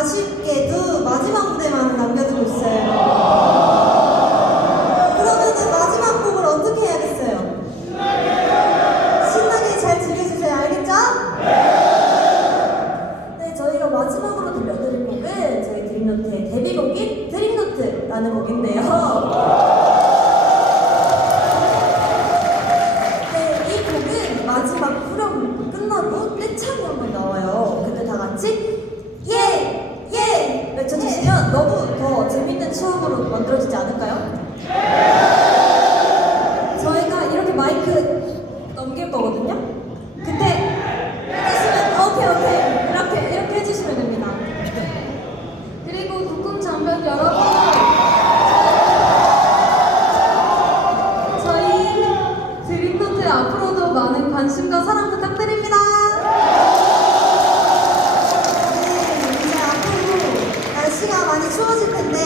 아쉽게도 마지막 무대만 남겨두고 있어요. 그러면은 마지막 곡을 어떻게 해야겠어요? 신나게 잘 즐겨주세요. 알겠죠? 네. 네, 저희가 마지막으로 들려드릴 곡은 저희 드림노트의 데뷔곡인 드림노트라는 곡인데요. 너무 더 재밌는 추억으로 만들어지지 않을까요? 저희가 이렇게 마이크 넘길 거거든요? 근데 해주시면 오케이 오케이 이렇게 이렇게 해주시면 됩니다 그리고 국궁 장벽 여러분 저희 드림노트 앞으로도 많은 관심과 사랑 부탁드립니다